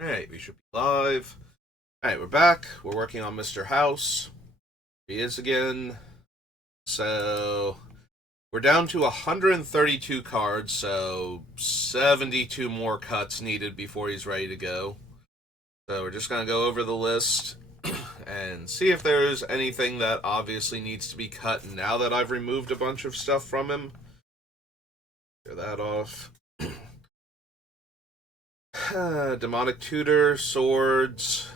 Alright, we should be live. Alright, we're back. We're working on Mr. House. He is again. So, we're down to 132 cards, so 72 more cuts needed before he's ready to go. So, we're just going to go over the list and see if there's anything that obviously needs to be cut now that I've removed a bunch of stuff from him. Clear that off. Demonic Tutor, Swords.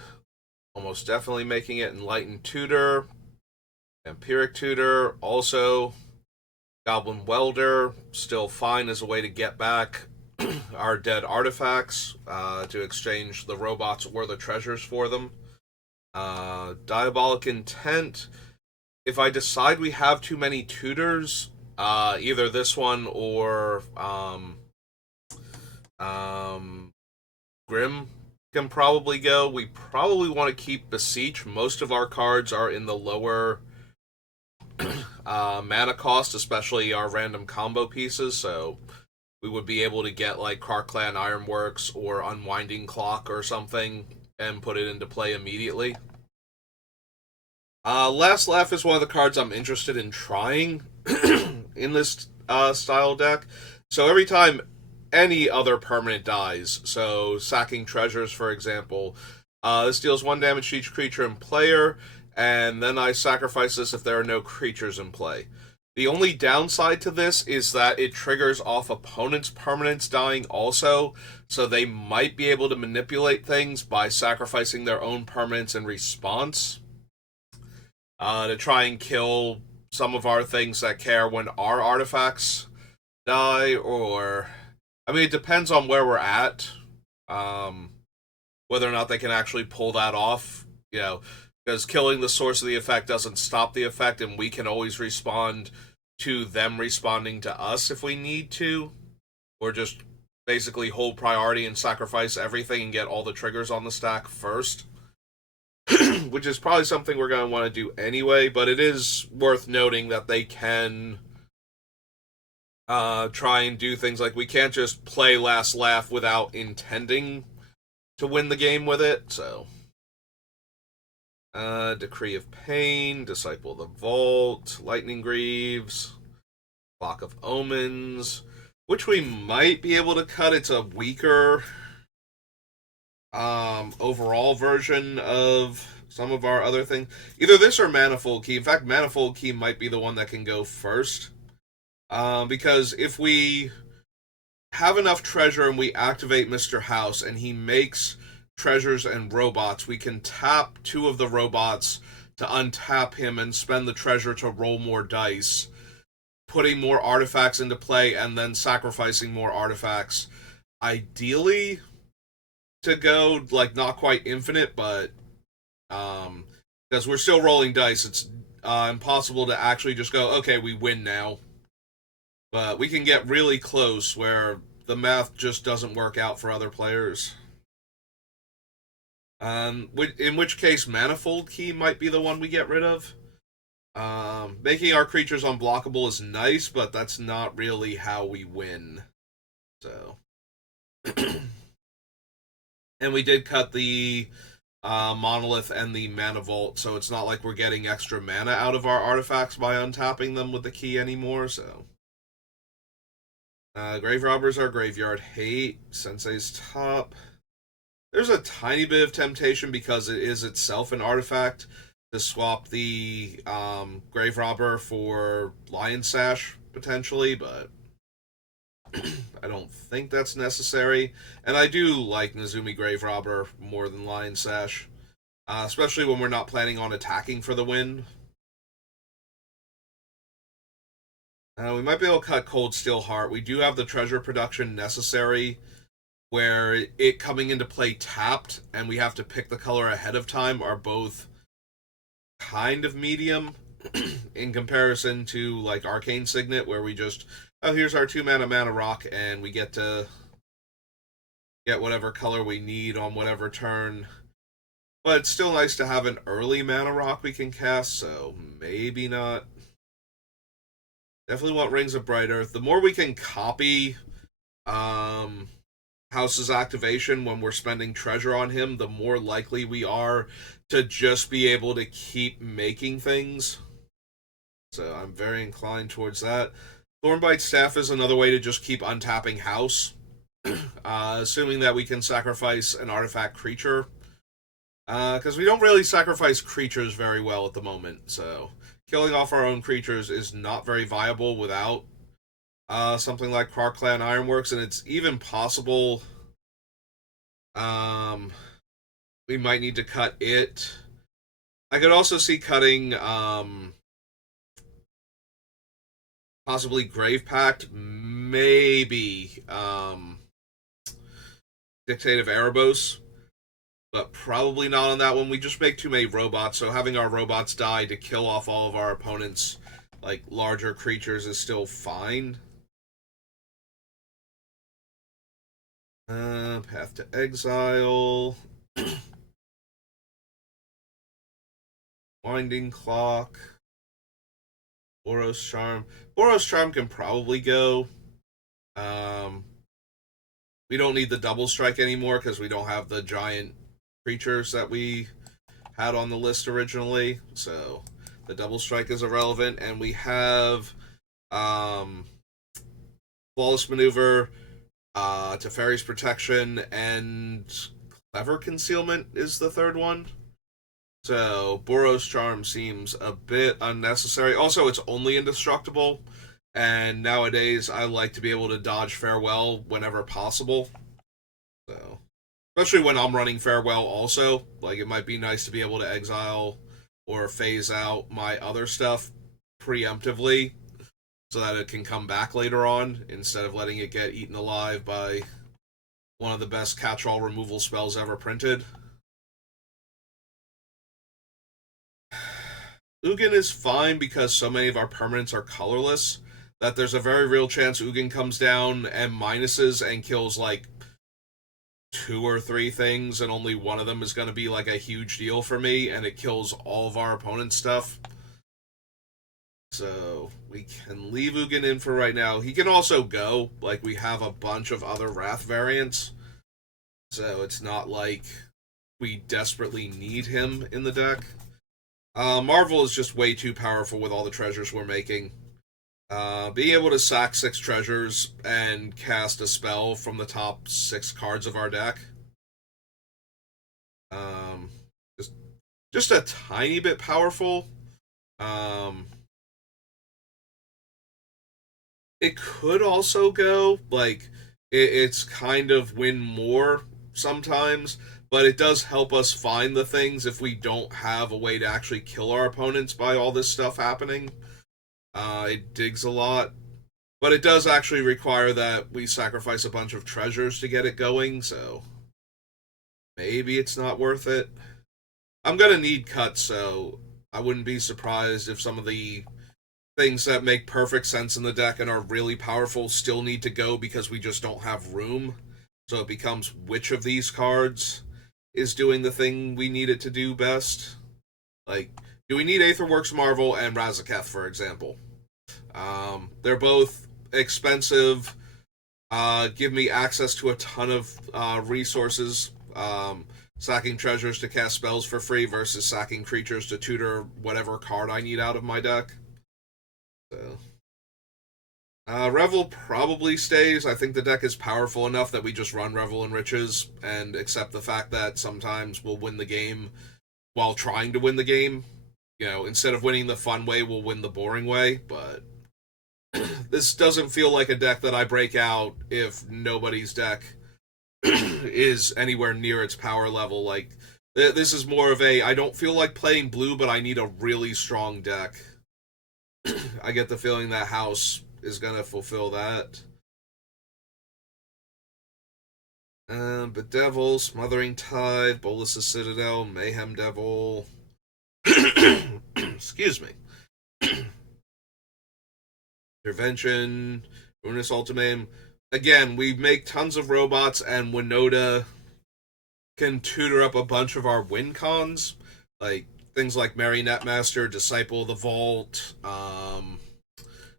Almost definitely making it Enlightened Tutor. Vampiric Tutor, also Goblin Welder, still fine as a way to get back our dead artifacts, to exchange the robots or the treasures for them. Diabolic Intent, if I decide we have too many tutors, either this one or Grim can probably go. We probably want to keep Beseech. Most of our cards are in the lower mana cost, especially our random combo pieces, so we would be able to get like Karklan Ironworks or Unwinding Clock or something and put it into play immediately. Last Laugh is one of the cards I'm interested in trying in this style deck. So every time any other permanent dies, so sacking treasures, for example, this deals 1 damage to each creature and player, and then I sacrifice this if there are no creatures in play. The only downside to this is that it triggers off opponents' permanents dying also, so they might be able to manipulate things by sacrificing their own permanents in response, to try and kill some of our things that care when our artifacts die, or I mean, it depends on where we're at, um, whether or not they can actually pull that off. Because killing the source of the effect doesn't stop the effect, and we can always respond to them responding to us if we need to, or just basically hold priority and sacrifice everything and get all the triggers on the stack first. Which is probably something we're going to want to do anyway, but it is worth noting that they can try and do things like we can't just play Last Laugh without intending to win the game with it, so. Decree of Pain, Disciple of the Vault, Lightning Greaves, Clock of Omens, which we might be able to cut. It's a weaker overall version of some of our other things. Either this or Manifold Key. In fact, Manifold Key might be the one that can go first. Because if we have enough treasure and we activate Mr. House and he makes treasures and robots, we can tap 2 of the robots to untap him and spend the treasure to roll more dice, putting more artifacts into play and then sacrificing more artifacts. Ideally, to go like not quite infinite, but because we're still rolling dice, it's impossible to actually just go, okay, we win now. But we can get really close where the math just doesn't work out for other players. In which case, Manifold Key might be the one we get rid of. Making our creatures unblockable is nice, but that's not really how we win. So, and we did cut the Monolith and the Mana Vault, so it's not like we're getting extra mana out of our artifacts by untapping them with the key anymore. So, Grave Robbers are Graveyard Hate. Sensei's Top. There's a tiny bit of temptation because it is itself an artifact to swap the Grave Robber for Lion Sash potentially, but I don't think that's necessary. And I do like Nezumi Grave Robber more than Lion Sash, especially when we're not planning on attacking for the win. We might be able to cut Cold Steel Heart. We do have the treasure production necessary where it coming into play tapped and we have to pick the color ahead of time are both kind of medium in comparison to like Arcane Signet, where we just, oh, here's our 2 mana rock and we get to get whatever color we need on whatever turn. But it's still nice to have an early mana rock we can cast, so maybe not. Definitely want Rings of Bright Earth. The more we can copy House's activation when we're spending treasure on him, the more likely we are to just be able to keep making things. So I'm very inclined towards that. Thornbite Staff is another way to just keep untapping House, assuming that we can sacrifice an artifact creature. Because we don't really sacrifice creatures very well at the moment, so killing off our own creatures is not very viable without something like Krark-Clan Ironworks, and it's even possible we might need to cut it. I could also see cutting possibly Grave Pact, maybe Dictative Erebos, but probably not on that one. We just make too many robots, so having our robots die to kill off all of our opponents, like larger creatures, is still fine. Path to Exile. Winding Clock. Boros Charm. Boros Charm can probably go. We don't need the double strike anymore because we don't have the giant creatures that we had on the list originally. So the double strike is irrelevant, and we have Flawless Maneuver, Teferi's Protection, and Clever Concealment is the third one. So Boros Charm seems a bit unnecessary. Also, it's only indestructible, and nowadays I like to be able to dodge Farewell whenever possible. So, especially when I'm running Farewell also, like it might be nice to be able to exile or phase out my other stuff preemptively so that it can come back later on instead of letting it get eaten alive by one of the best catch-all removal spells ever printed. Ugin is fine because so many of our permanents are colorless that there's a very real chance Ugin comes down and minuses and kills like 2 or 3 things, and only one of them is going to be like a huge deal for me, and it kills all of our opponent's stuff. So we can leave Ugin in for right now. He can also go. Like, we have a bunch of other Wrath variants, so it's not like we desperately need him in the deck. Marvel is just way too powerful with all the treasures we're making. Being able to sack 6 treasures and cast a spell from the top 6 cards of our deck. Um, just a tiny bit powerful. It could also go, like, it's kind of win more sometimes, but it does help us find the things if we don't have a way to actually kill our opponents by all this stuff happening. It digs a lot, but it does actually require that we sacrifice a bunch of treasures to get it going, so maybe it's not worth it. I'm gonna need cuts, so I wouldn't be surprised if some of the things that make perfect sense in the deck and are really powerful still need to go because we just don't have room. So it becomes which of these cards is doing the thing we need it to do best. Like, do we need Aetherworks Marvel and Razaketh, for example? They're both expensive, give me access to a ton of resources, sacking treasures to cast spells for free versus sacking creatures to tutor whatever card I need out of my deck. So, Revel probably stays. I think the deck is powerful enough that we just run Revel and Riches and accept the fact that sometimes we'll win the game while trying to win the game. You know, instead of winning the fun way, we'll win the boring way, but this doesn't feel like a deck that I break out if nobody's deck is anywhere near its power level. Like, this is more of a, I don't feel like playing blue, but I need a really strong deck. I get the feeling that House is going to fulfill that. Bedevil, Smothering Tide, Bolas' Citadel, Mayhem Devil. Excuse me. Intervention, Ruinous Ultimatum. Again, we make tons of robots, and Winota can tutor up a bunch of our win cons. Like, things like Marionette Master, Disciple of the Vault,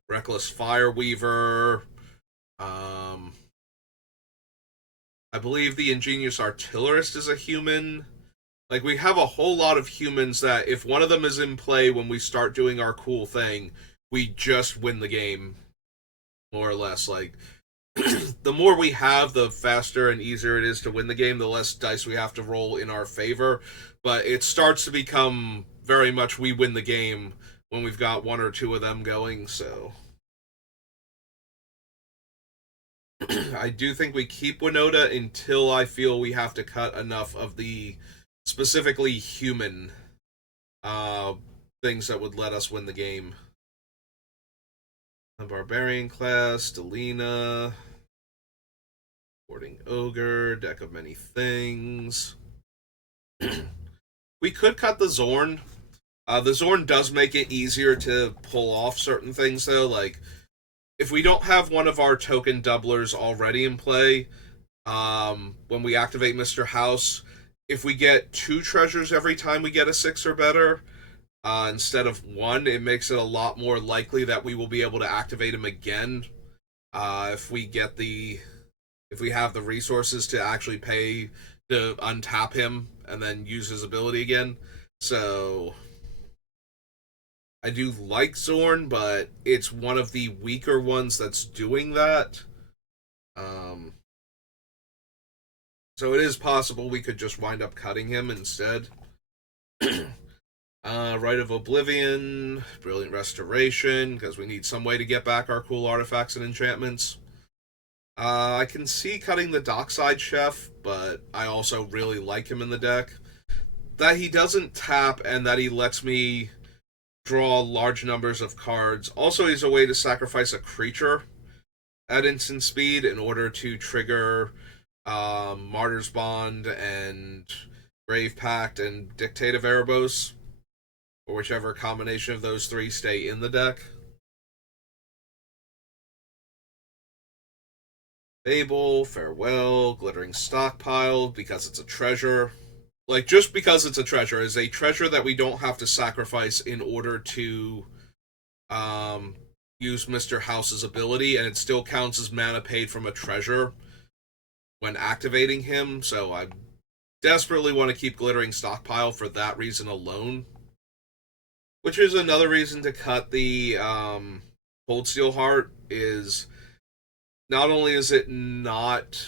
Reckless Fireweaver, I believe the Ingenious Artillerist is a human. Like, we have a whole lot of humans that if one of them is in play when we start doing our cool thing, we just win the game, more or less. Like, the more we have, the faster and easier it is to win the game, the less dice we have to roll in our favor. But it starts to become very much we win the game when we've got one or two of them going, so. I do think we keep Winota until I feel we have to cut enough of the specifically human uh, things that would let us win the game. A Barbarian class, Delina, Boarding Ogre, Deck of Many Things. We could cut the Zorn. The Zorn does make it easier to pull off certain things, though. Like, if we don't have one of our token doublers already in play, when we activate Mr. House, if we get 2 treasures every time we get a 6 or better, instead of 1, it makes it a lot more likely that we will be able to activate him again. If we have the resources to actually pay to untap him and then use his ability again. So I do like Zorn, but it's one of the weaker ones that's doing that. So it is possible we could just wind up cutting him instead. Rite of Oblivion, Brilliant Restoration, because we need some way to get back our cool artifacts and enchantments. I can see cutting the Dockside Chef, but I also really like him in the deck. That he doesn't tap and that he lets me draw large numbers of cards. Also, he's a way to sacrifice a creature at instant speed in order to trigger Martyr's Bond and Grave Pact and Dictate of Erebos, or whichever combination of those 3 stay in the deck. Fable, Farewell, Glittering Stockpile, because it's a treasure. Like, just because it's a treasure is a treasure that we don't have to sacrifice in order to use Mr. House's ability, and it still counts as mana paid from a treasure when activating him, so I desperately want to keep Glittering Stockpile for that reason alone. Which is another reason to cut the Cold Steel Heart, is not only is it not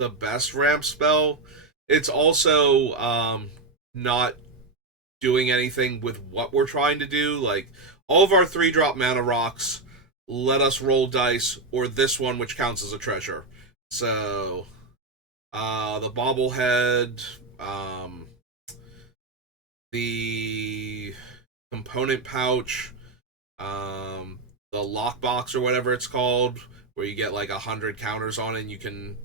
the best ramp spell, it's also not doing anything with what we're trying to do. Like, all of our 3-drop mana rocks let us roll dice, or this one, which counts as a treasure. So, the Bobblehead, the Component Pouch, the Lockbox, or whatever it's called, where you get like 100 counters on it and you can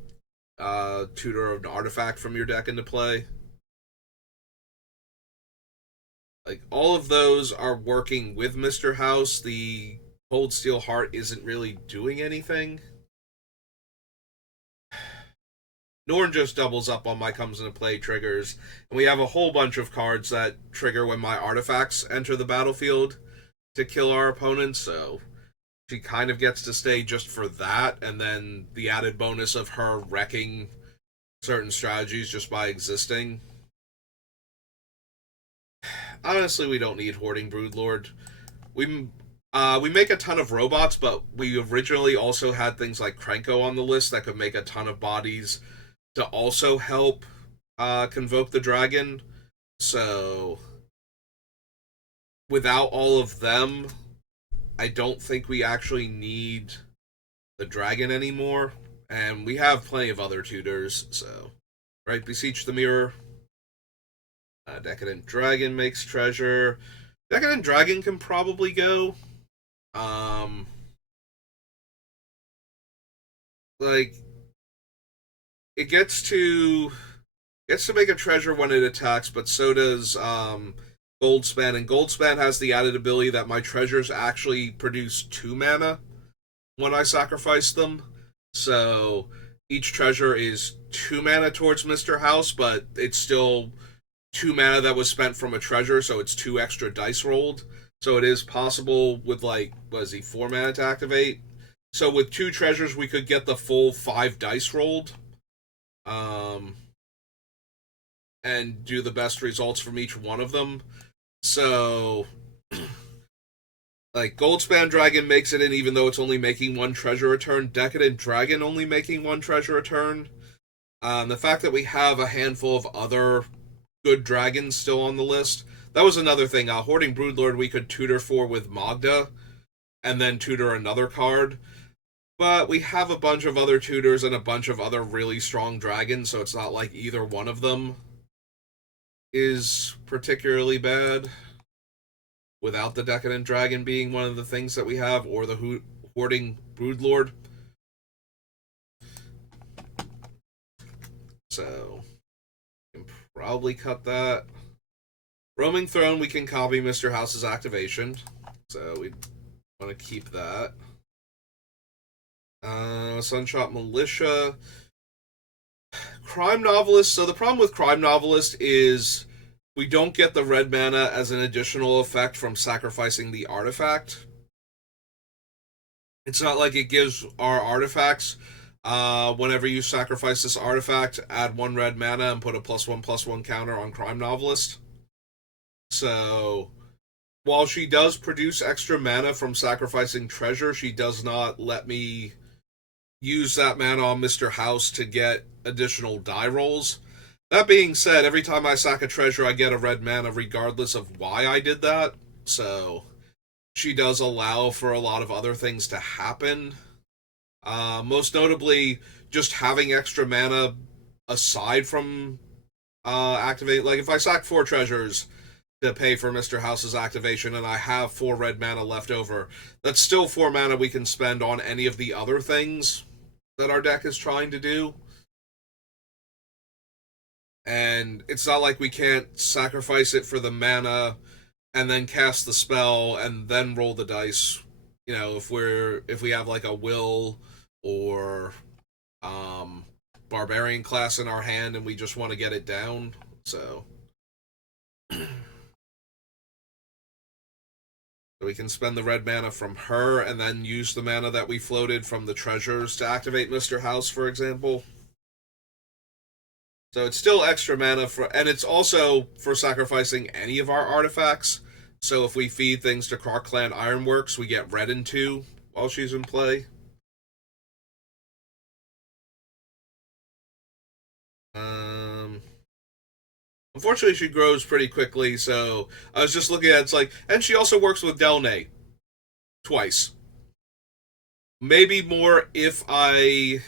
tutor an artifact from your deck into play. Like, all of those are working with Mr. House. The Cold Steel Heart isn't really doing anything. Norn just doubles up on my comes into play triggers, and we have a whole bunch of cards that trigger when my artifacts enter the battlefield to kill our opponents, so she kind of gets to stay just for that, and then the added bonus of her wrecking certain strategies just by existing. Honestly, we don't need Hoarding Broodlord. We make a ton of robots, but we originally also had things like Krenko on the list that could make a ton of bodies to also help convoke the dragon. So, without all of them, I don't think we actually need the dragon anymore. And we have plenty of other tutors, so. Right, Beseech the Mirror. Decadent Dragon makes treasure. Decadent Dragon can probably go. Like, it gets to make a treasure when it attacks, but so does Goldspan, and Goldspan has the added ability that my treasures actually produce 2 mana when I sacrifice them. So each treasure is 2 mana towards Mr. House, but it's still 2 mana that was spent from a treasure, so it's 2 extra dice rolled. So it is possible with, like, 4 mana to activate? So with 2 treasures, we could get the full 5 dice rolled. um, and do the best results from each one of them. So, like, Goldspan Dragon makes it in even though it's only making one treasure return. Decadent Dragon only making one treasure return. The fact that we have a handful of other good dragons still on the list. That was another thing. Hoarding Broodlord we could tutor for with Magda, and then tutor another card. But we have a bunch of other tutors and a bunch of other really strong dragons, so it's not like either one of them is particularly bad. Without the Decadent Dragon being one of the things that we have, or the Hoarding Broodlord. So, we can probably cut that. Roaming Throne, we can copy Mr. House's activation. So, we want to keep that. Sunshot Militia. Crime Novelist. So, the problem with Crime Novelist is we don't get the red mana as an additional effect from sacrificing the artifact. It's not like it gives our artifacts. Whenever you sacrifice this artifact, add 1 red mana and put a +1/+1 counter on Crime Novelist. So, while she does produce extra mana from sacrificing treasure, she does not let me use that mana on Mr. House to get additional die rolls. That being said, every time I sack a treasure, I get a red mana regardless of why I did that. So, she does allow for a lot of other things to happen. Most notably, just having extra mana aside from activate. Like, if I sack 4 treasures to pay for Mr. House's activation and I have 4 red mana left over, that's still 4 mana we can spend on any of the other things that our deck is trying to do. And it's not like we can't sacrifice it for the mana and then cast the spell and then roll the dice. You know, if we have like a will or barbarian class in our hand and we just want to get it down. So we can spend the red mana from her and then use the mana that we floated from the treasures to activate Mr. House, for example. So it's still extra mana and it's also for sacrificing any of our artifacts. So if we feed things to Krark-Clan Ironworks, we get red in 2 while she's in play. Unfortunately, she grows pretty quickly, so I was just looking at it's like, and she also works with Delnay twice. Maybe more if I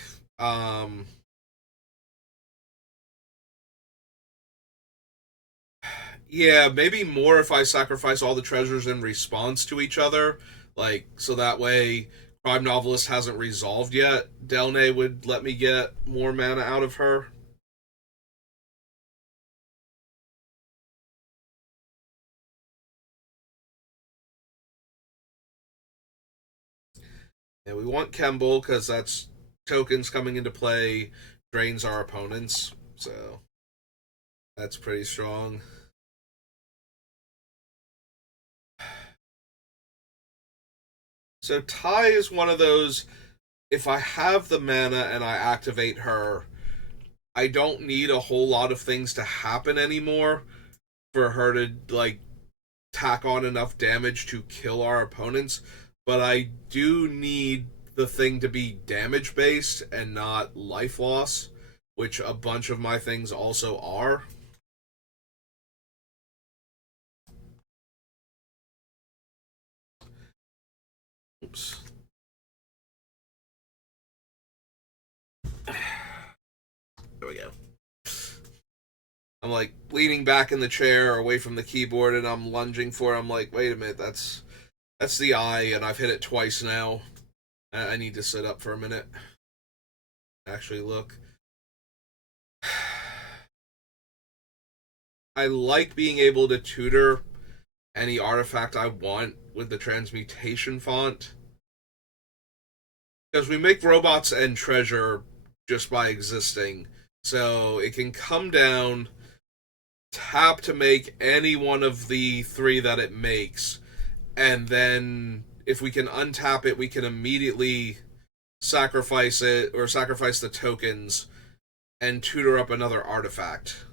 yeah, maybe more if I sacrifice all the treasures in response to each other. Like, so that way Crime Novelist hasn't resolved yet. Delnay would let me get more mana out of her. And we want Kemble because that's tokens coming into play, drains our opponents. So that's pretty strong. So Tai is one of those, if I have the mana and I activate her, I don't need a whole lot of things to happen anymore for her to, like, tack on enough damage to kill our opponents. But I do need the thing to be damage based and not life loss, which a bunch of my things also are. Oops. There we go. I'm like leaning back in the chair or away from the keyboard and I'm lunging for it. I'm like, wait a minute, that's the eye, and I've hit it twice now. I need to sit up for a minute. Actually, look. I like being able to tutor any artifact I want with the transmutation font. Because we make robots and treasure just by existing. So it can come down, tap to make any one of the 3 that it makes, and then if we can untap it, we can immediately sacrifice it or sacrifice the tokens and tutor up another artifact.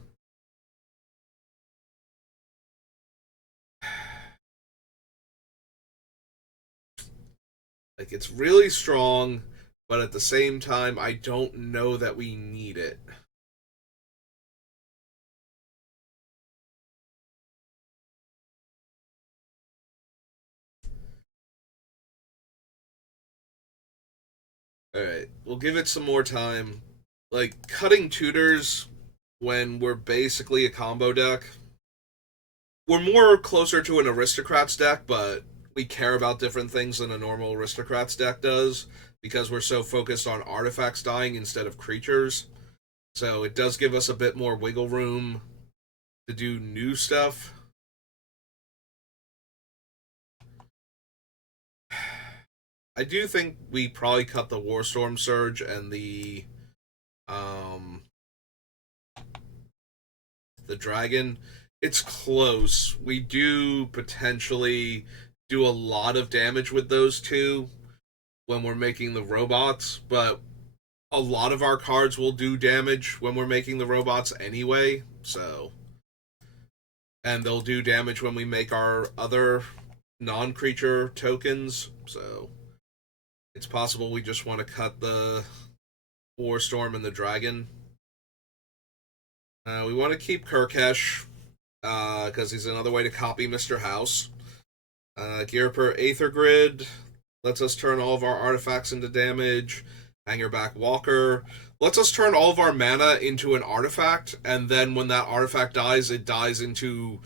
Like, it's really strong, but at the same time, I don't know that we need it. Alright, we'll give it some more time. Like, cutting tutors when we're basically a combo deck. We're more closer to an aristocrats deck, but we care about different things than a normal aristocrats deck does because we're so focused on artifacts dying instead of creatures. So it does give us a bit more wiggle room to do new stuff. I do think we probably cut the Warstorm Surge and um the Dragon. It's close. We do potentially do a lot of damage with those two when we're making the robots, but a lot of our cards will do damage when we're making the robots anyway, so. And they'll do damage when we make our other non-creature tokens, so it's possible we just want to cut the Warstorm and the Dragon. We want to keep Kirkesh, because he's another way to copy Mr. House. Ghirapur Aether Grid lets us turn all of our artifacts into damage. Hangerback Walker lets us turn all of our mana into an artifact, and then when that artifact dies, it dies into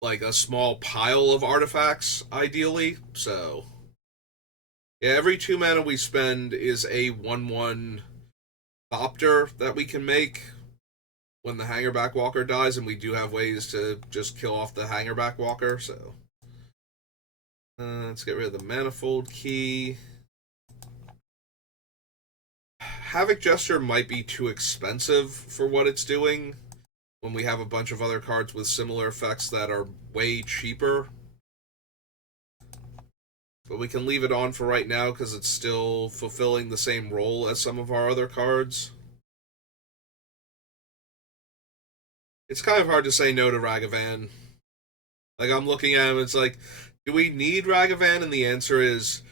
like a small pile of artifacts, ideally. So, yeah, every 2 mana we spend is a 1/1 Thopter that we can make when the Hangerback Walker dies, and we do have ways to just kill off the Hangerback Walker, so. Let's get rid of the Manifold Key. Havoc Gesture might be too expensive for what it's doing when we have a bunch of other cards with similar effects that are way cheaper. But we can leave it on for right now because it's still fulfilling the same role as some of our other cards. It's kind of hard to say no to Ragavan. Like, I'm looking at him, it's like, do we need Ragavan? And the answer is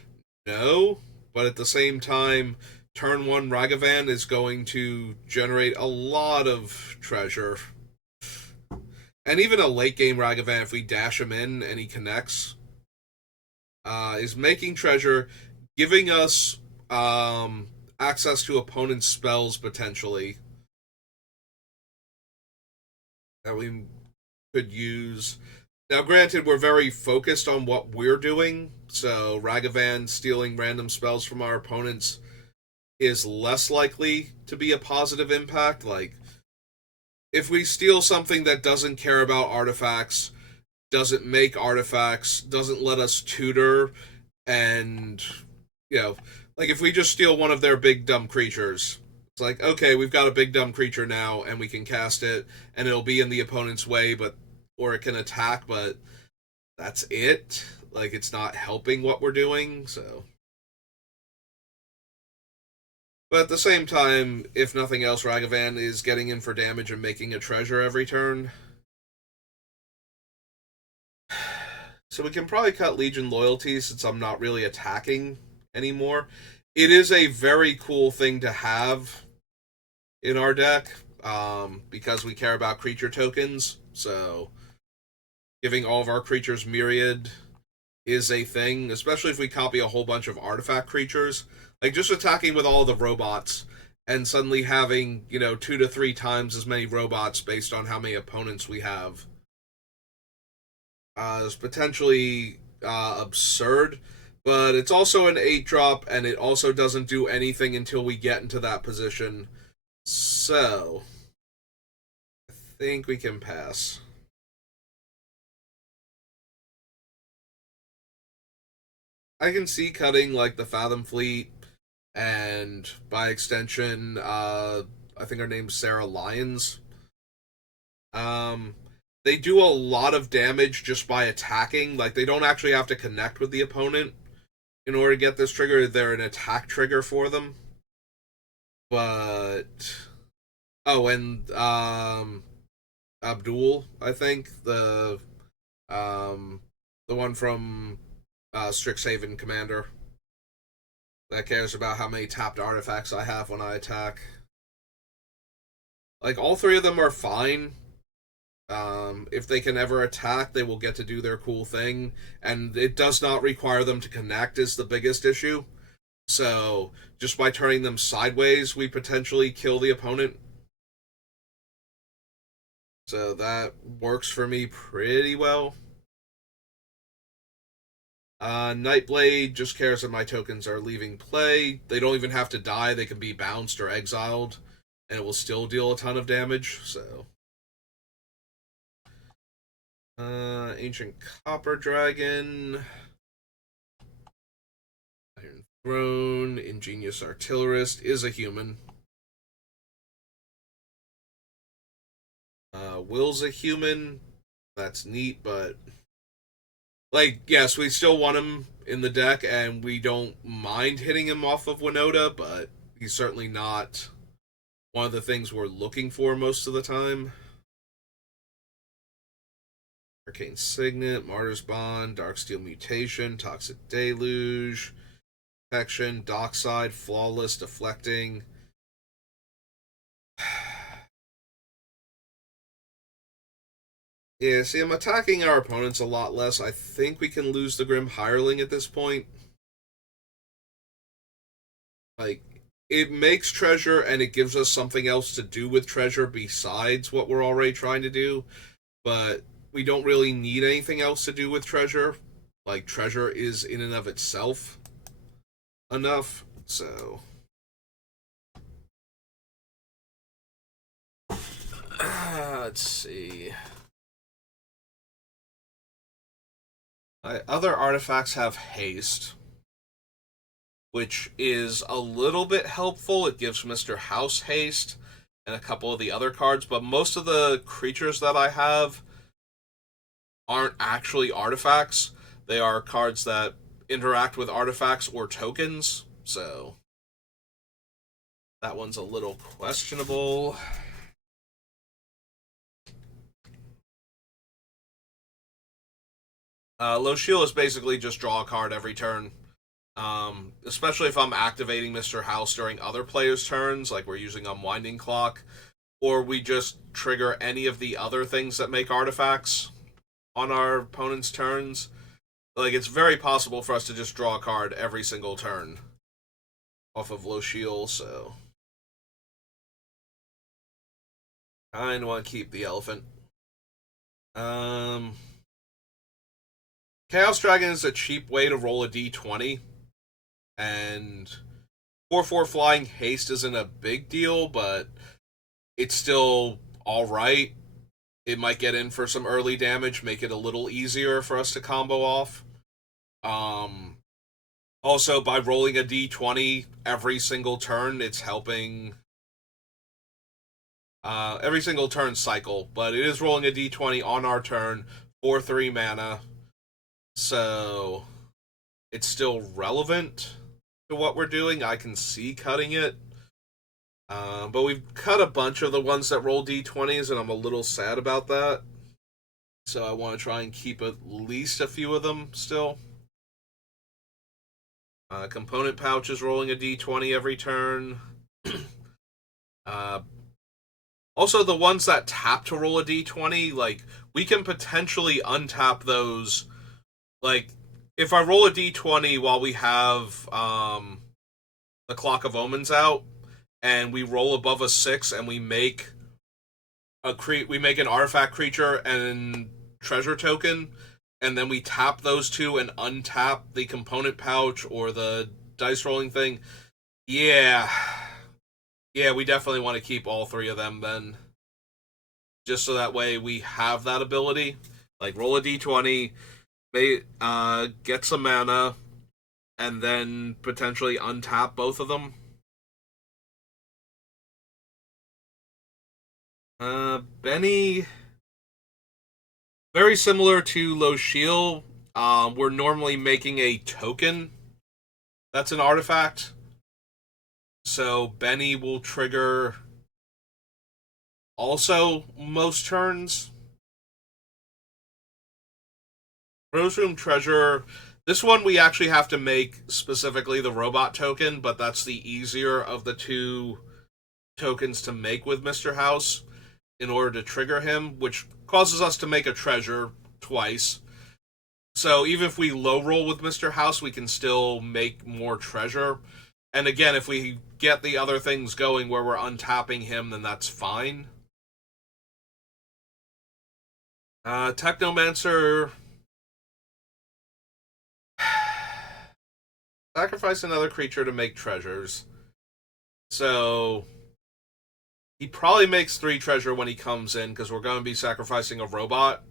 no. But at the same time, turn 1 Ragavan is going to generate a lot of treasure. And even a late game Ragavan, if we dash him in and he connects, is making treasure, giving us access to opponent's spells potentially that we could use. Now, granted, we're very focused on what we're doing, so Ragavan stealing random spells from our opponents is less likely to be a positive impact. Like, if we steal something that doesn't care about artifacts, doesn't make artifacts, doesn't let us tutor, and, you know, like if we just steal one of their big dumb creatures, it's like, okay, we've got a big dumb creature now, and we can cast it, and it'll be in the opponent's way, but or it can attack, but that's it. Like, it's not helping what we're doing, so. But at the same time, if nothing else, Ragavan is getting in for damage and making a treasure every turn. So we can probably cut Legion Loyalty since I'm not really attacking anymore. It is a very cool thing to have in our deck, because we care about creature tokens, so giving all of our creatures Myriad is a thing, especially if we copy a whole bunch of artifact creatures. Like, just attacking with all of the robots and suddenly having, 2 to 3 times as many robots based on how many opponents we have is potentially absurd, but it's also an 8-drop, and it also doesn't do anything until we get into that position. So, I think we can pass. I can see cutting, like, the Fathom Fleet, and by extension, I think her name's Sarah Lyons. They do a lot of damage just by attacking. Like, they don't actually have to connect with the opponent in order to get this trigger. They're an attack trigger for them. But Oh, and Abdul, I think um the one from Strixhaven Commander that cares about how many tapped artifacts I have when I attack. Like all three of them are fine. If they can ever attack, they will get to do their cool thing, and it does not require them to connect is the biggest issue. So just by turning them sideways, we potentially kill the opponent. So that works for me pretty well. Nightblade just cares that my tokens are leaving play. They don't even have to die, they can be bounced or exiled, and it will still deal a ton of damage, so. Ancient Copper Dragon. Iron Throne. Ingenious Artillerist is a human. Will's a human. That's neat, but like, yes, we still want him in the deck, and we don't mind hitting him off of Winota, but he's certainly not one of the things we're looking for most of the time. Arcane Signet, Martyr's Bond, Darksteel Mutation, Toxic Deluge, Protection, Dockside, Flawless, Deflecting. Yeah, see, I'm attacking our opponents a lot less. I think we can lose the Grim Hireling at this point. Like, it makes treasure and it gives us something else to do with treasure besides what we're already trying to do, but we don't really need anything else to do with treasure. Like, treasure is in and of itself enough, so. Let's see. Other artifacts have haste, which is a little bit helpful. It gives Mr. House haste and a couple of the other cards, but most of the creatures that I have aren't actually artifacts. They are cards that interact with artifacts or tokens, so that one's a little questionable. Lochiel is basically just draw a card every turn. Especially if I'm activating Mr. House during other players' turns, like we're using Unwinding Clock, or we just trigger any of the other things that make artifacts on our opponent's turns. Like, it's very possible for us to just draw a card every single turn off of Lochiel, so. I want to keep the elephant. Chaos Dragon is a cheap way to roll a d20, and 4/4 flying haste isn't a big deal, but it's still alright. It might get in for some early damage, make it a little easier for us to combo off. Also, by rolling a d20 every single turn, it's helping every single turn cycle, but it is rolling a d20 on our turn for 3 mana, so it's still relevant to what we're doing. I can see cutting it. But we've cut a bunch of the ones that roll d20s, and I'm a little sad about that. So I want to try and keep at least a few of them still. Component Pouch is rolling a d20 every turn. Also, the ones that tap to roll a d20, like, we can potentially untap those. Like, if I roll a d20 while we have the Clock of Omens out, and we roll above a 6, and we make we make an artifact creature and treasure token, and then we tap those two and untap the component pouch or the dice rolling thing. Yeah, we definitely want to keep all 3 of them then, just so that way we have that ability. Like, roll a d20, get some mana, and then potentially untap both of them. Benny, very similar to Lochiel. We're normally making a token that's an artifact. So Benny will trigger also most turns. Rose Room Treasure. This one we actually have to make specifically the robot token, but that's the easier of the two tokens to make with Mr. House in order to trigger him, which causes us to make a treasure twice. So even if we low roll with Mr. House, we can still make more treasure. And again, if we get the other things going where we're untapping him, then that's fine. Technomancer. Sacrifice another creature to make treasures. So he probably makes 3 treasure when he comes in because we're going to be sacrificing a robot.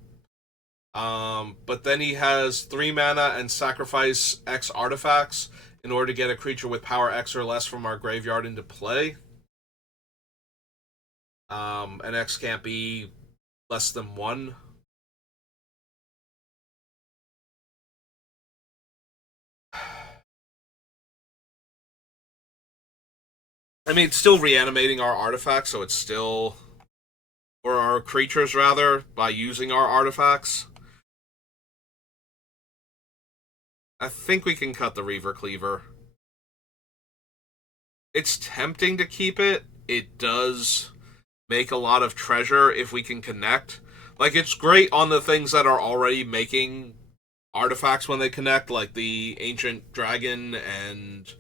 But then he has 3 mana and sacrifice X artifacts in order to get a creature with power X or less from our graveyard into play. And X can't be less than 1. I mean, it's still reanimating our artifacts, so it's still... or our creatures, rather, by using our artifacts. I think we can cut the Reaver Cleaver. It's tempting to keep it. It does make a lot of treasure if we can connect. Like, it's great on the things that are already making artifacts when they connect, like the Ancient Dragon and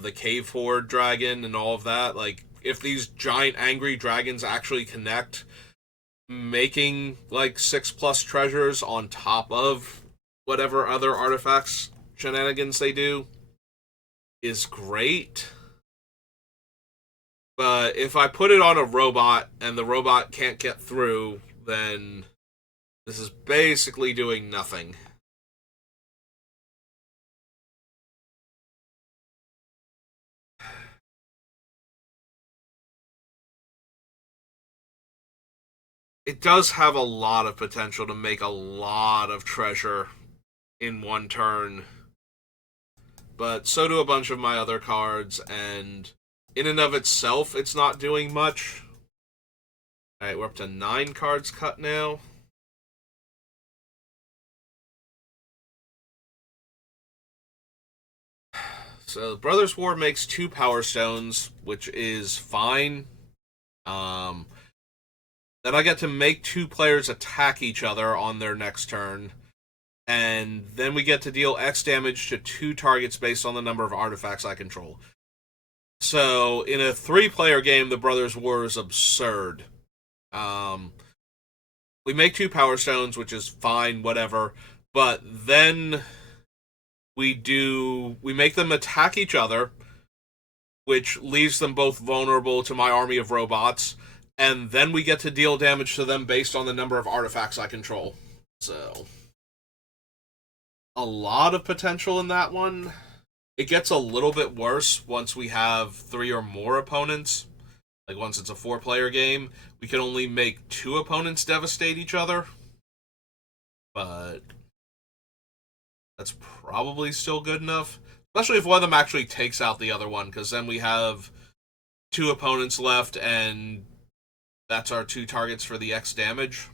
the Cave Horde Dragon and all of that. Like, if these giant angry dragons actually connect, making, like, 6+ treasures on top of whatever other artifacts shenanigans they do is great. But if I put it on a robot and the robot can't get through, then this is basically doing nothing. It does have a lot of potential to make a lot of treasure in one turn. But so do a bunch of my other cards, and in and of itself, it's not doing much. Alright, we're up to 9 cards cut now. So, Brothers War makes 2 Power Stones, which is fine. Then I get to make 2 players attack each other on their next turn. And then we get to deal X damage to 2 targets based on the number of artifacts I control. So, in a 3-player game, the Brothers War is absurd. We make 2 Power Stones, which is fine, whatever. But then we make them attack each other, which leaves them both vulnerable to my army of robots. And then we get to deal damage to them based on the number of artifacts I control. So, a lot of potential in that one. It gets a little bit worse once we have 3 or more opponents. Like, once it's a 4-player game, we can only make 2 opponents devastate each other. But that's probably still good enough. Especially if one of them actually takes out the other one, because then we have 2 opponents left, and that's our 2 targets for the X damage.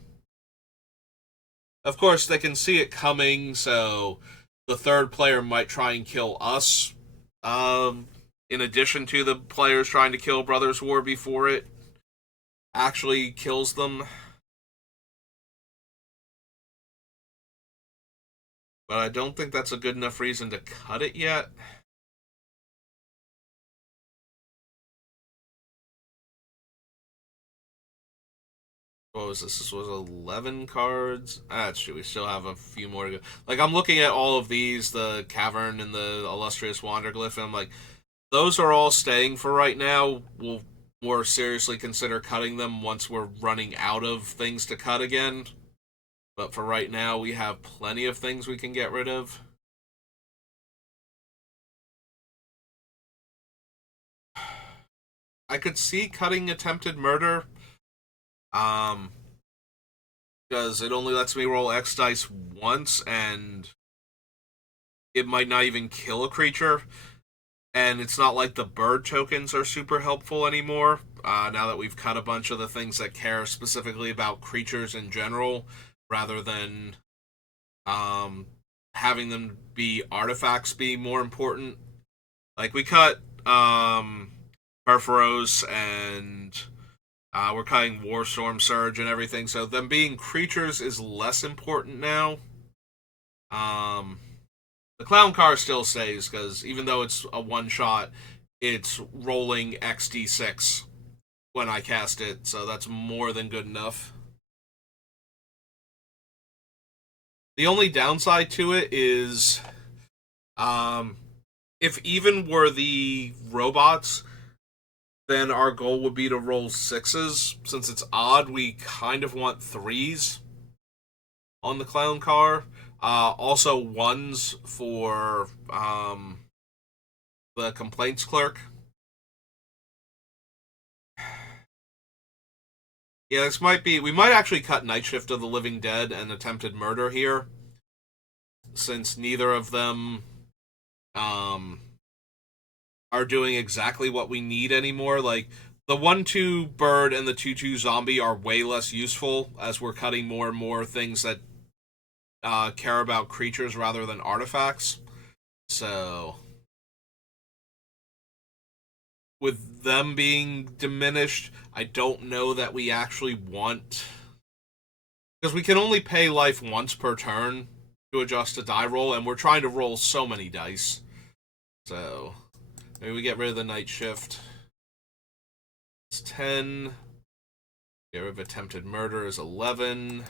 Of course, they can see it coming, so the 3rd player might try and kill us, in addition to the players trying to kill Brothers War before it actually kills them. But I don't think that's a good enough reason to cut it yet. What was this? This was 11 cards. That's true. We still have a few more to go. Like, I'm looking at all of these, the Cavern and the Illustrious Wanderglyph, and I'm like, those are all staying for right now. We'll more seriously consider cutting them once we're running out of things to cut again. But for right now, we have plenty of things we can get rid of. I could see cutting Attempted Murder. Because it only lets me roll X dice once, and it might not even kill a creature. And it's not like the bird tokens are super helpful anymore. now that we've cut a bunch of the things that care specifically about creatures in general, rather than having them be artifacts be more important. Like, we cut Perforos, and we're cutting Warstorm Surge and everything, so them being creatures is less important now. The Clown Car still stays, because even though it's a one-shot, it's rolling XD6 when I cast it, so that's more than good enough. The only downside to it is, if even were the robots, then our goal would be to roll 6s. Since it's odd, we kind of want 3s on the Clown Car. Also 1s for the Complaints Clerk. Yeah, this might be... We might actually cut Night Shift of the Living Dead and Attempted Murder here, since neither of them are doing exactly what we need anymore. Like, the 1-2 bird and the 2-2 zombie are way less useful, as we're cutting more and more things that care about creatures rather than artifacts. So, with them being diminished, I don't know that we actually want... Because we can only pay life once per turn to adjust a die roll, and we're trying to roll so many dice. So, maybe we get rid of the Night Shift. It's 10. Get rid of Attempted Murder is 11.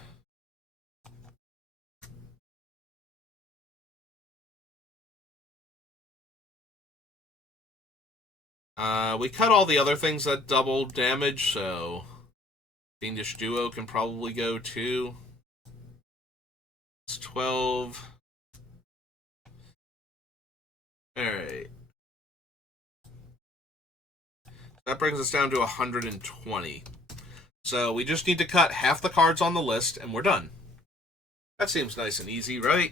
We cut all the other things that double damage, so Fiendish Duo can probably go too. It's 12. Alright. That brings us down to 120. So we just need to cut half the cards on the list, and we're done. That seems nice and easy, right?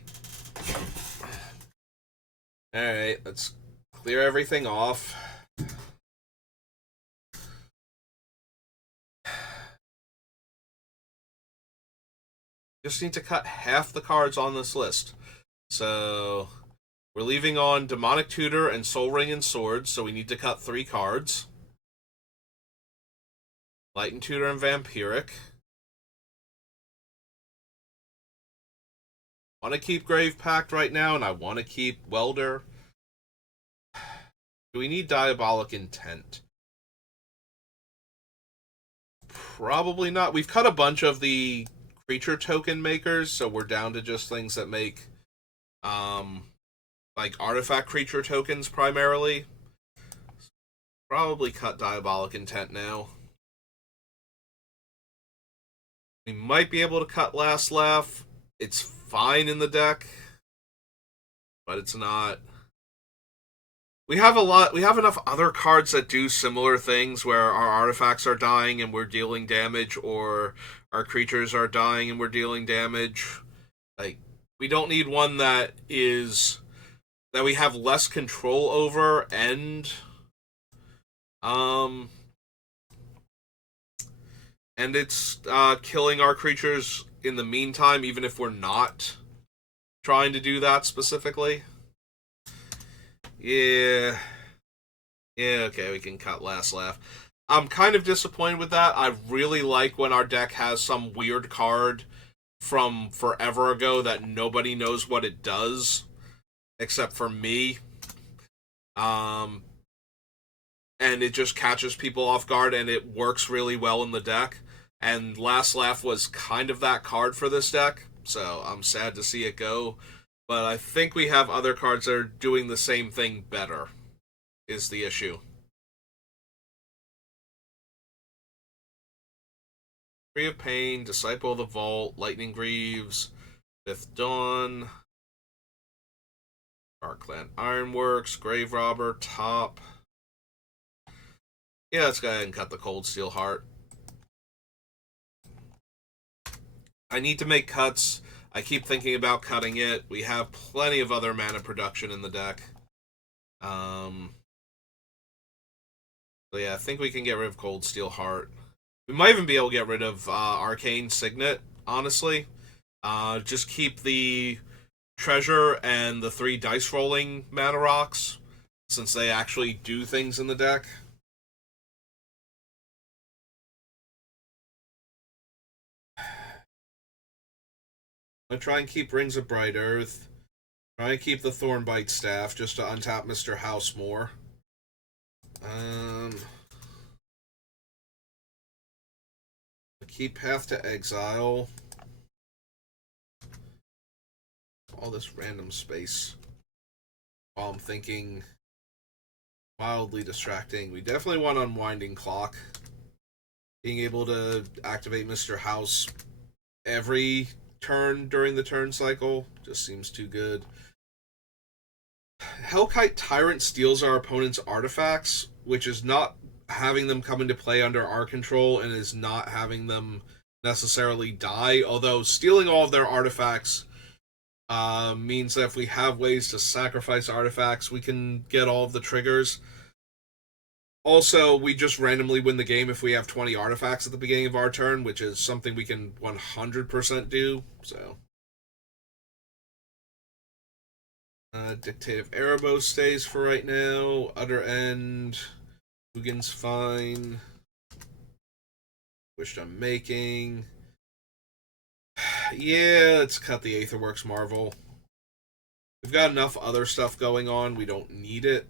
Alright, let's clear everything off. Just need to cut half the cards on this list. So we're leaving on Demonic Tutor and Soul Ring and Swords, so we need to cut 3 cards. Lighten Tutor and Vampiric. I want to keep Grave Pact right now, and I want to keep Welder. Do we need Diabolic Intent? Probably not. We've cut a bunch of the creature token makers, so we're down to just things that make like artifact creature tokens primarily. Probably cut Diabolic Intent now. We might be able to cut Last Laugh. It's fine in the deck, but it's not. We have enough other cards that do similar things, where our artifacts are dying and we're dealing damage, or our creatures are dying and we're dealing damage. Like, we don't need one that we have less control over, and it's killing our creatures in the meantime, even if we're not trying to do that specifically. Yeah, okay, we can cut Last Laugh. I'm kind of disappointed with that. I really like when our deck has some weird card from forever ago that nobody knows what it does, except for me. And it just catches people off guard, and it works really well in the deck. And Last Laugh was kind of that card for this deck, so I'm sad to see it go. But I think we have other cards that are doing the same thing better, is the issue. Tree of Pain, Disciple of the Vault, Lightning Greaves, Fifth Dawn, Darkland Ironworks, Grave Robber, Top. Yeah, let's go ahead and cut the Cold Steel Heart. I need to make cuts. I keep thinking about cutting it. We have plenty of other mana production in the deck. So yeah, I think we can get rid of Cold Steel Heart. We might even be able to get rid of Arcane Signet, honestly. Just keep the treasure and the 3 dice rolling mana rocks, since they actually do things in the deck. I'm gonna try and keep Rings of Bright Earth. Try and keep the Thornbite Staff just to untap Mr. House more. Keep Path to Exile. All this random space. While I'm thinking wildly distracting. We definitely want Unwinding Clock. Being able to activate Mr. House every turn during the turn cycle just seems too good. Hellkite Tyrant steals our opponent's artifacts, which is not having them come into play under our control and is not having them necessarily die. Although stealing all of their artifacts means that if we have ways to sacrifice artifacts, we can get all of the triggers. Also, we just randomly win the game if we have 20 artifacts at the beginning of our turn, which is something we can 100% do. So, Dictative Erebos stays for right now. Other End, Hugin's fine. Wished I'm making. Yeah, let's cut the Aetherworks Marvel. We've got enough other stuff going on. We don't need it.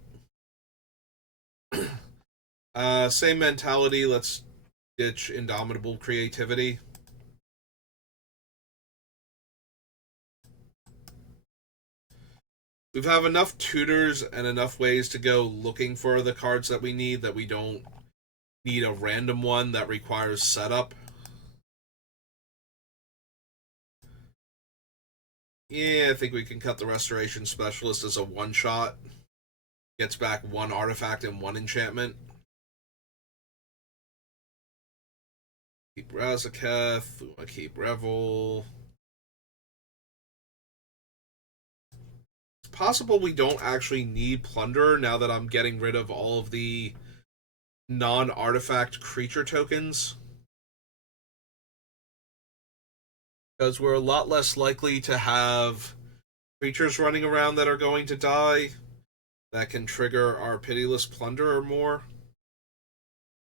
Same mentality. Let's ditch Indomitable Creativity. We have enough tutors and enough ways to go looking for the cards that we need that we don't need a random one that requires setup. Yeah, I think we can cut the Restoration Specialist as a one-shot. Gets back 1 artifact and 1 enchantment. Keep Razaketh. We want to keep Revel. It's possible we don't actually need Plunderer now that I'm getting rid of all of the non-artifact creature tokens. Because we're a lot less likely to have creatures running around that are going to die that can trigger our Pitiless Plunderer more.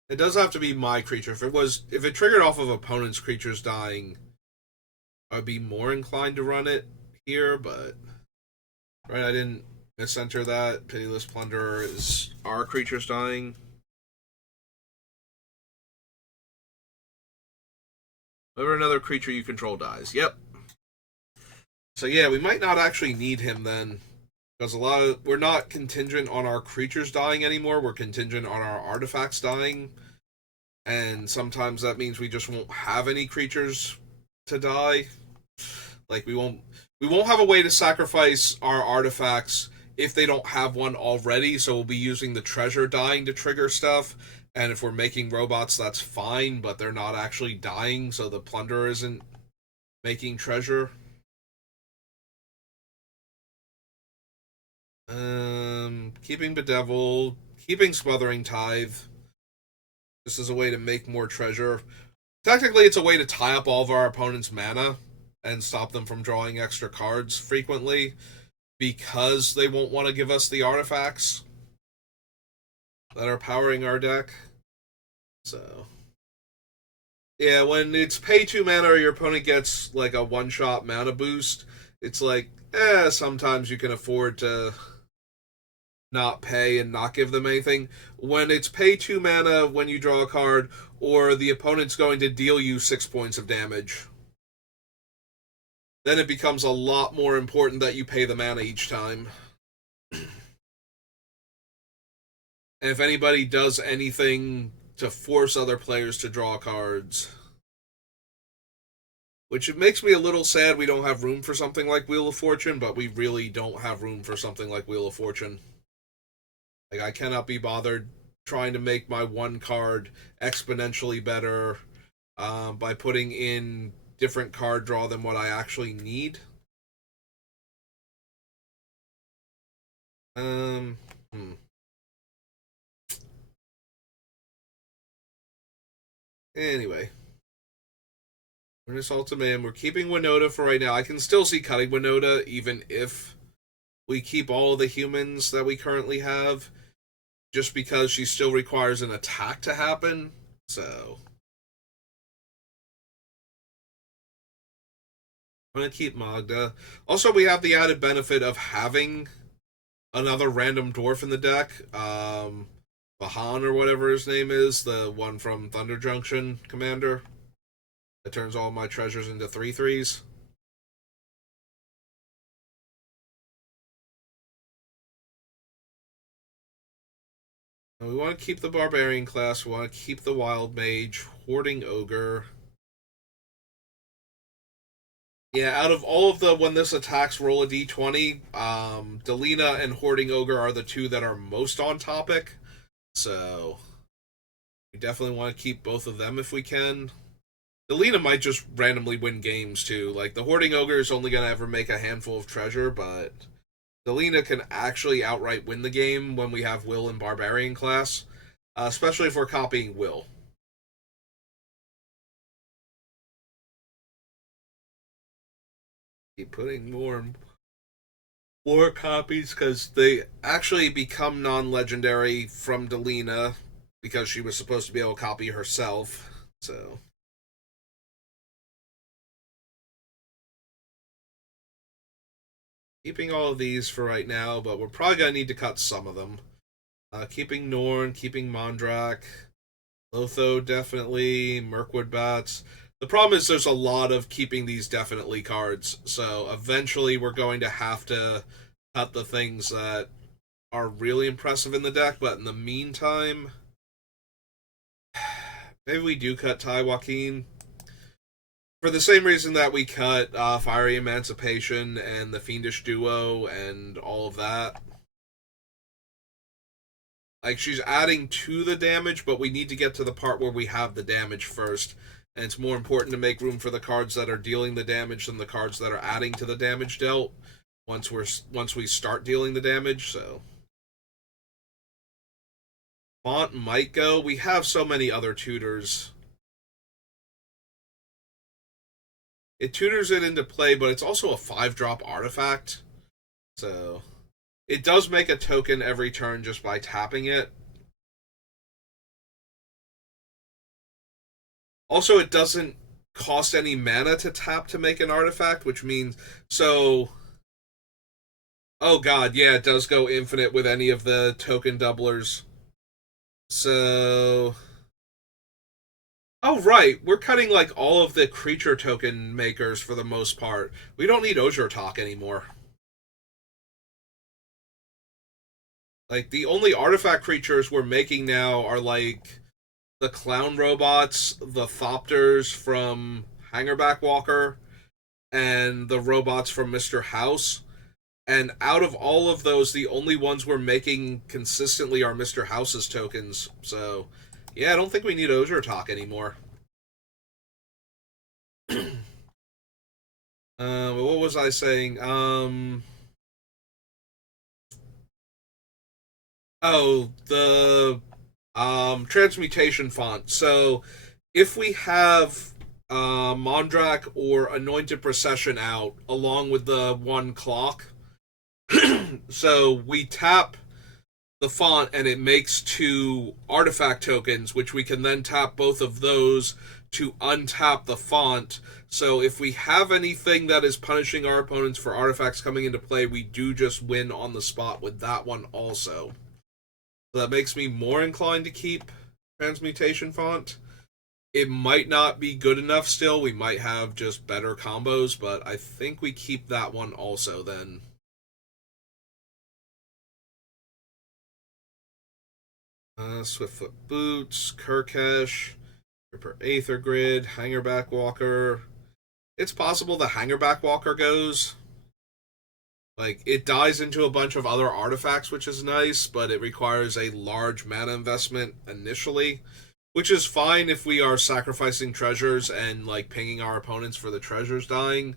It does have to be my creature. If it triggered off of opponent's creatures dying, I'd be more inclined to run it here, but right, I didn't misenter that. Pitiless Plunderer is our creatures dying. Whenever another creature you control dies. Yep. So yeah, we might not actually need him then. Because we're not contingent on our creatures dying anymore. We're contingent on our artifacts dying, and sometimes that means we just won't have any creatures to die. Like we won't have a way to sacrifice our artifacts if they don't have one already. So we'll be using the treasure dying to trigger stuff. And if we're making robots, that's fine, but they're not actually dying, so the plunderer isn't making treasure. Keeping Bedevil, keeping Smothering Tithe. This is a way to make more treasure. Technically, it's a way to tie up all of our opponent's mana and stop them from drawing extra cards frequently because they won't want to give us the artifacts that are powering our deck. So, yeah, when it's pay 2 mana or your opponent gets like a one-shot mana boost, it's like, sometimes you can afford to not pay and not give them anything. When it's pay 2 mana when you draw a card, or the opponent's going to deal you 6 points of damage, then it becomes a lot more important that you pay the mana each time. And if anybody does anything to force other players to draw cards, which it makes me a little sad we don't have room for something like Wheel of Fortune, but we really don't have room for something like Wheel of Fortune. Like, I cannot be bothered trying to make my one card exponentially better by putting in different card draw than what I actually need. Um, Anyway, Furnace Ultimate. We're keeping Winota for right now. I can still see cutting Winota even if we keep all of the humans that we currently have, just because she still requires an attack to happen. So I'm gonna keep Magda. Also, we have the added benefit of having another random dwarf in the deck. Bahan or whatever his name is, the one from Thunder Junction Commander, that turns all my treasures into 3/3s. And we want to keep the Barbarian class. We want to keep the Wild Mage, Hoarding Ogre. Yeah, out of all of the when this attacks, roll a d20. Delina and Hoarding Ogre are the two that are most on topic. So we definitely want to keep both of them if we can. Delina might just randomly win games too. Like the Hoarding Ogre is only gonna ever make a handful of treasure, but Delina can actually outright win the game when we have Will in Barbarian class, especially if we're copying Will. Keep putting more copies because they actually become non-legendary from Delina because she was supposed to be able to copy herself. So keeping all of these for right now, but we're probably gonna need to cut some of them. Keeping Norn, keeping Mondrak, Lotho definitely, Mirkwood Bats. The problem is there's a lot of keeping these definitely cards, so eventually we're going to have to cut the things that are really impressive in the deck, but in the meantime, maybe we do cut Ty Joaquin. For the same reason that we cut Fiery Emancipation and the Fiendish Duo and all of that. Like, she's adding to the damage, but we need to get to the part where we have the damage first. And it's more important to make room for the cards that are dealing the damage than the cards that are adding to the damage dealt once we start dealing the damage, so. Font might go. We have so many other tutors. It tutors it into play, but it's also a 5-drop artifact. So it does make a token every turn just by tapping it. Also, it doesn't cost any mana to tap to make an artifact, which means so. Oh god, yeah, it does go infinite with any of the token doublers. So. Oh right, we're cutting like all of the creature token makers for the most part. We don't need Ozhur anymore. Like the only artifact creatures we're making now are like the clown robots, the Thopters from Hangerback Walker, and the robots from Mr. House. And out of all of those, the only ones we're making consistently are Mr. House's tokens. So, yeah, I don't think we need Ozhur anymore. What was I saying? Oh, the transmutation font. So if we have Mondrak or Anointed Procession out along with the one clock, so we tap the font and it makes 2 artifact tokens, which we can then tap both of those to untap the font. So if we have anything that is punishing our opponents for artifacts coming into play, we do just win on the spot with that one also. So that makes me more inclined to keep Transmutation Font. It might not be good enough still. We might have just better combos, but I think we keep that one also then. Swiftfoot Boots, Kirkesh, Ripper Aether Grid, Hangerback Walker. It's possible the Hangerback Walker goes. Like, it dies into a bunch of other artifacts, which is nice, but it requires a large mana investment initially, which is fine if we are sacrificing treasures and, like, pinging our opponents for the treasures dying.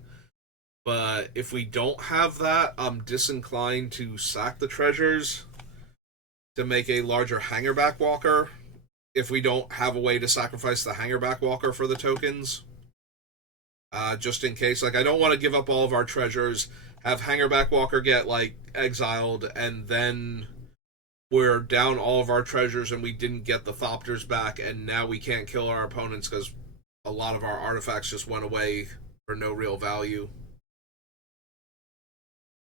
But if we don't have that, I'm disinclined to sack the treasures to make a larger Hangerback Walker. if we don't have a way to sacrifice the Hangerback Walker for the tokens. Just in case. Like, I don't want to give up all of our treasures, have Hangerback Walker get, like, exiled, and then we're down all of our treasures and we didn't get the Thopters back, and now we can't kill our opponents because a lot of our artifacts just went away for no real value.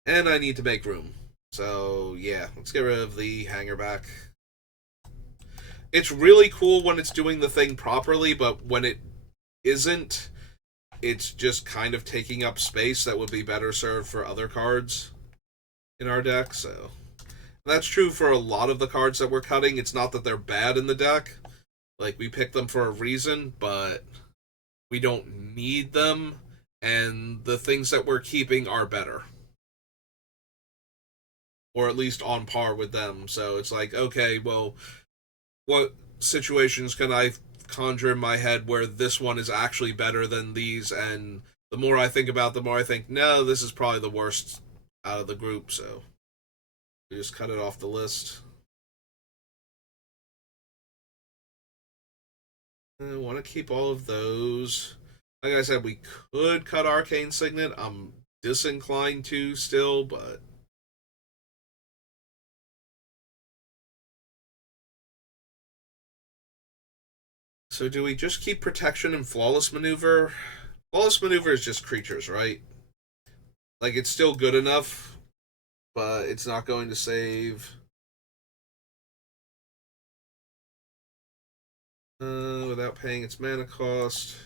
And I need to make room. So, yeah, let's get rid of the Hangerback. It's really cool when it's doing the thing properly, but when it isn't, it's just kind of taking up space that would be better served for other cards in our deck. So that's true for a lot of the cards that we're cutting. It's not that they're bad in the deck. Like, we picked them for a reason, but we don't need them, and the things that we're keeping are better. Or at least on par with them. So it's like, okay, well, what situations can I conjure in my head where this one is actually better than these? And the more I think about it, the more I think, no, this is probably the worst out of the group, so we just cut it off the list. I want to keep all of those. Like I said, we could cut Arcane Signet. I'm disinclined to still, but so do we just keep Protection and Flawless Maneuver? Flawless Maneuver is just creatures, right? Like, it's still good enough, but it's not going to save. Without paying its mana cost.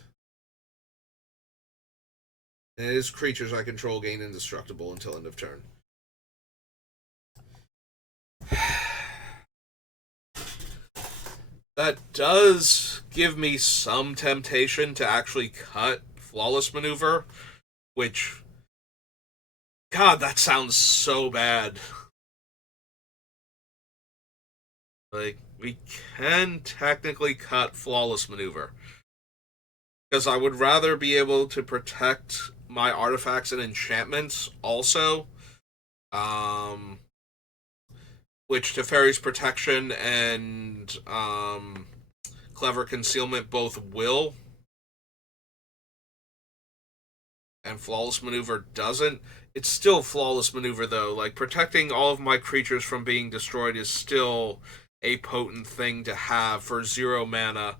And it is creatures I control gain indestructible until end of turn. That does give me some temptation to actually cut Flawless Maneuver, which, God, that sounds so bad. Like, we can technically cut Flawless Maneuver, because I would rather be able to protect my artifacts and enchantments also, which Teferi's Protection and Clever Concealment both will, and Flawless Maneuver doesn't. It's still Flawless Maneuver, though. Like, protecting all of my creatures from being destroyed is still a potent thing to have for 0 mana,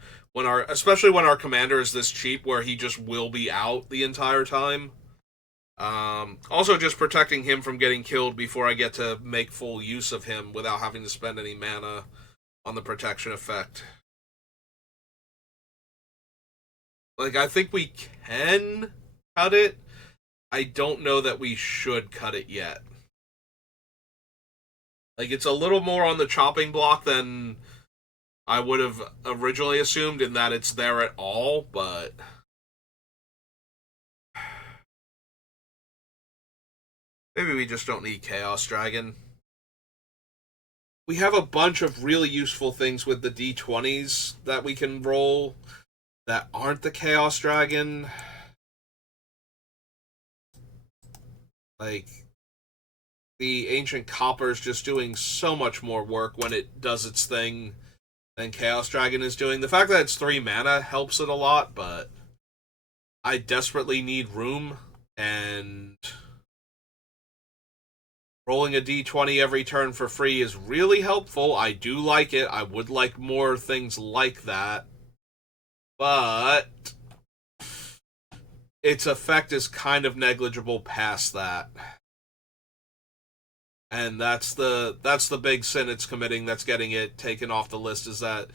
especially when our commander is this cheap, where he just will be out the entire time. Also, just protecting him from getting killed before I get to make full use of him without having to spend any mana on the protection effect. Like, I think we can cut it. I don't know that we should cut it yet. Like, it's a little more on the chopping block than I would have originally assumed, in that it's there at all, but maybe we just don't need Chaos Dragon. We have a bunch of really useful things with the D20s that we can roll that aren't the Chaos Dragon. Like, the Ancient Copper is just doing so much more work when it does its thing than Chaos Dragon is doing. The fact that it's 3 mana helps it a lot, but I desperately need room, and rolling a d20 every turn for free is really helpful. I do like it. I would like more things like that. But its effect is kind of negligible past that. And that's the big sin it's committing that's getting it taken off the list, is that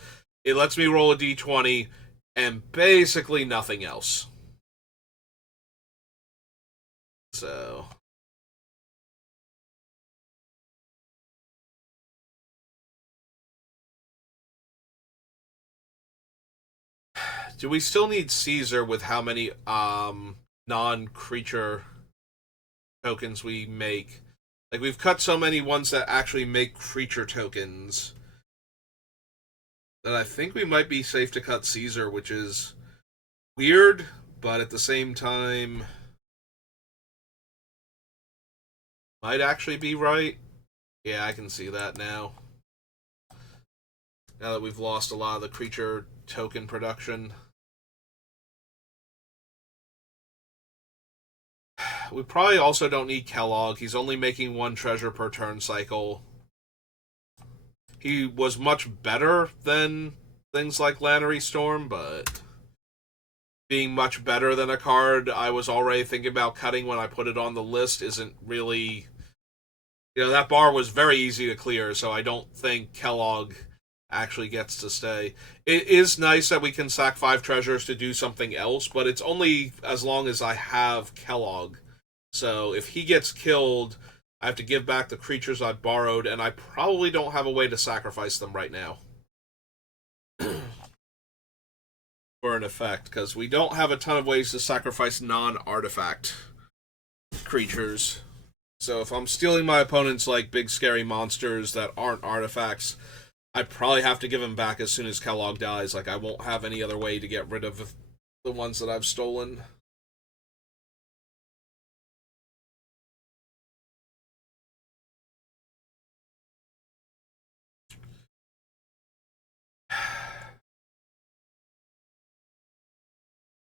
it lets me roll a d20 and basically nothing else. So do we still need Caesar with how many non-creature tokens we make? Like, we've cut so many ones that actually make creature tokens that I think we might be safe to cut Caesar, which is weird, but at the same time might actually be right. Yeah, I can see that now. Now that we've lost a lot of the creature token production. We probably also don't need Kellogg. He's only making 1 treasure per turn cycle. He was much better than things like Lannery Storm, but being much better than a card I was already thinking about cutting when I put it on the list isn't really... that bar was very easy to clear, so I don't think Kellogg actually gets to stay. It is nice that we can sack 5 treasures to do something else, but it's only as long as I have Kellogg. So if he gets killed, I have to give back the creatures I've borrowed, and I probably don't have a way to sacrifice them right now. For an effect, because we don't have a ton of ways to sacrifice non-artifact creatures. So if I'm stealing my opponent's like big scary monsters that aren't artifacts, I probably have to give them back as soon as Kellogg dies. Like, I won't have any other way to get rid of the ones that I've stolen.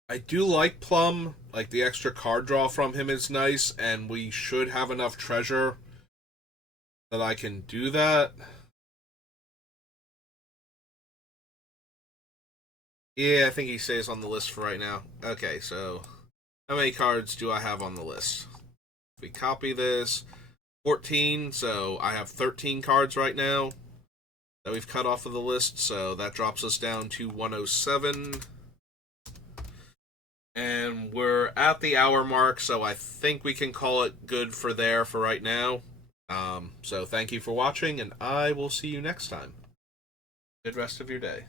I do like Plum. Like, the extra card draw from him is nice, and we should have enough treasure that I can do that. Yeah, I think he stays on the list for right now. Okay, so how many cards do I have on the list? If we copy this, 14, so I have 13 cards right now that we've cut off of the list, so that drops us down to 107. And we're at the hour mark, so I think we can call it good for right now. So thank you for watching, and I will see you next time. Good rest of your day.